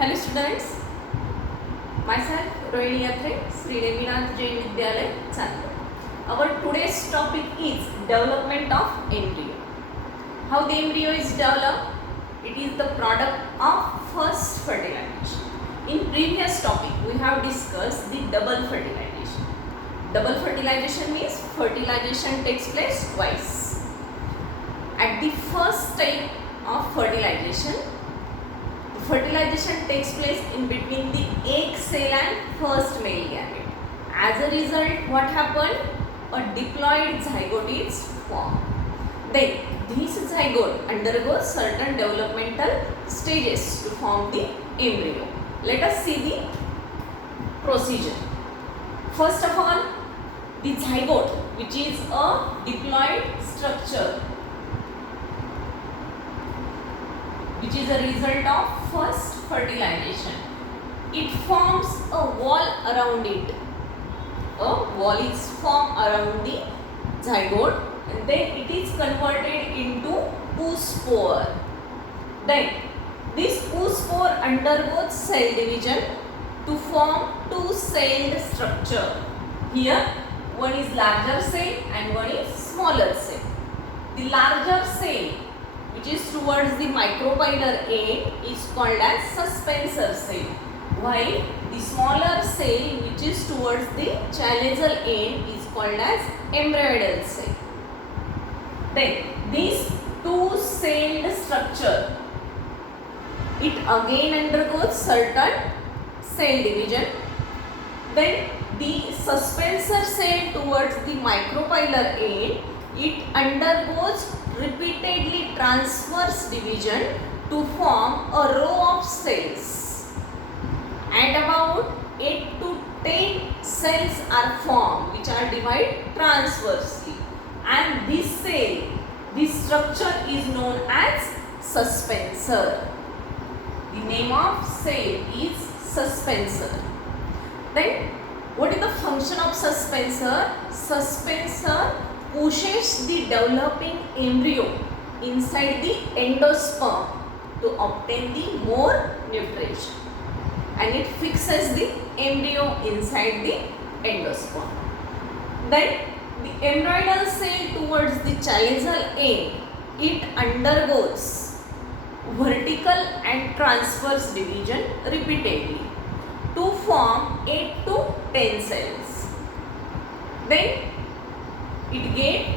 Hello students, myself Rohini Atre, Sri Deminath Jain Vidyalaya, Chandra. Our today's topic is development of embryo. How the embryo is developed? It is the product of first fertilization. In previous topic, we have discussed the double fertilization. Double fertilization means fertilization takes place twice. At the first stage of fertilization takes place in between the egg cell and first male gamete. As a result, what happened? A diploid zygote is formed. Then this zygote undergoes certain developmental stages to form the embryo. Let us see the procedure. First of all, the zygote, which is a diploid structure, which is a result of first fertilization. It forms a wall around it. A wall is formed around the zygote and then it is converted into oospore. Then this oospore undergoes cell division to form two-celled structure. Here one is larger cell and one is smaller cell. The larger cell, which is towards the micropylar end, is called as suspensor cell, while the smaller cell, which is towards the chalazal end, is called as embryonal cell. Then this two-celled structure, it again undergoes certain cell division. Then the suspensor cell towards the micropylar end, it undergoes repeatedly transverse division to form a row of cells. And about 8 to 10 cells are formed which are divided transversely. And this structure is known as suspensor. The name of cell is suspensor. Then what is the function of suspensor? Suspensor pushes the developing embryo inside the endosperm to obtain the more nutrition, and it fixes the embryo inside the endosperm. Then the embryonal cell towards the chalazal end, it undergoes vertical and transverse division repeatedly to form 8 to 10 cells. Then it gets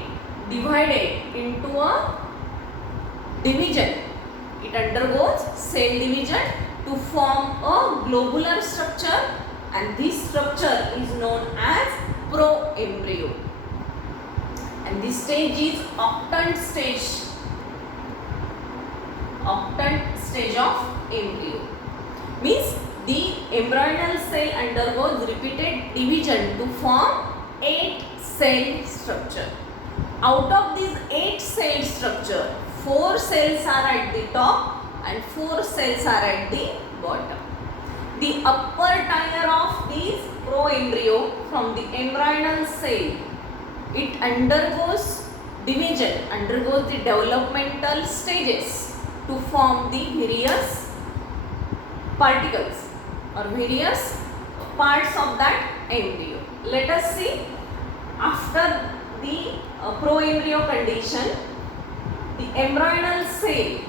divided into a division. It undergoes cell division to form a globular structure, and this structure is known as proembryo. And this stage is octant stage of embryo. Means the embryonal cell undergoes repeated division to form 8 cell structure. Out of these 8 cell structure, 4 cells are at the top and 4 cells are at the bottom. The upper tier of this proembryo from the embryonal cell, it undergoes division, undergoes the developmental stages to form the various particles or various parts of that embryo. Let us see. After the proembryo condition, the embryonal cell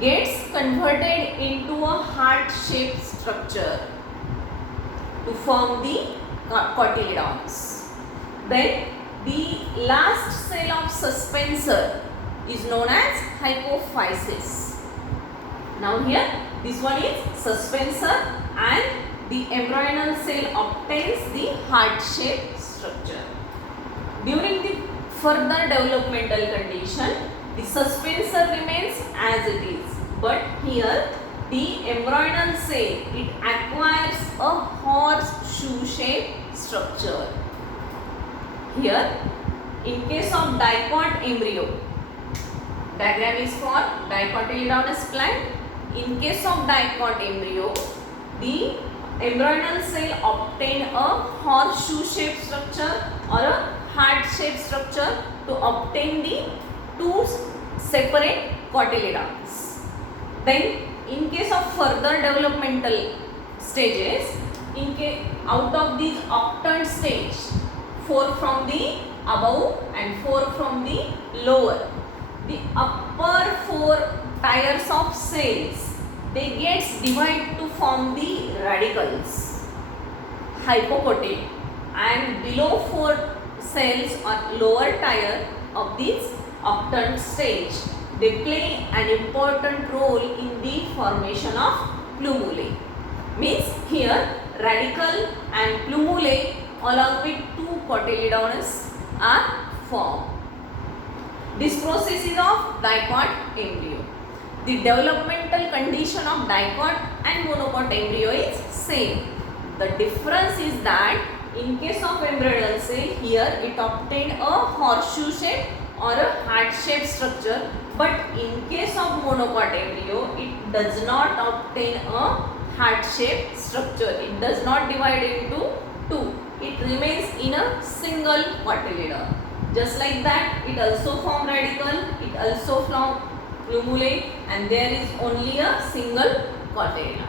gets converted into a heart-shaped structure to form the cotyledons. Then the last cell of suspensor is known as hypophysis. Now here this one is suspensor and the embryonal cell obtains the heart-shaped structure. During the further developmental condition, the suspensor remains as it is, but here the embryonal cell, it acquires a horseshoe-shaped structure. Here, in case of dicot embryo, diagram is for dicotyledonous plant. In case of dicot embryo, the embryonal cell obtain a horseshoe-shaped structure or a heart-shaped structure to obtain the two separate cotyledons. Then In case of further developmental stages, out of these octant stage, 4 from the above and 4 from the lower, the upper 4 tiers of cells, they gets divided to form the radicals, hypocotyl, and below 4 cells or lower tier of this octant stage, they play an important role in the formation of plumulae. Means here radical and plumulae along with 2 cotyledons are formed. This process is of dicot embryo. The developmental condition of dicot and monocot embryo is same. The difference is that in case of embryonal cell, here it obtained a horseshoe shape or a heart shaped structure, but in case of monocot embryo, it does not obtain a heart shaped structure. It does not divide into 2. It remains in a single cotyledon. Just like that, it also form radical, it also form plumulae, and there is only a single cotyledon.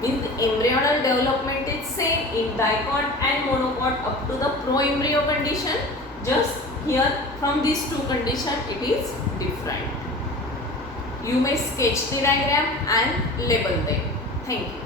Means embryonal development is same in dicot and monocot up to the pro-embryo condition. Just here from these 2 conditions it is different. You may sketch the diagram and label them. Thank you.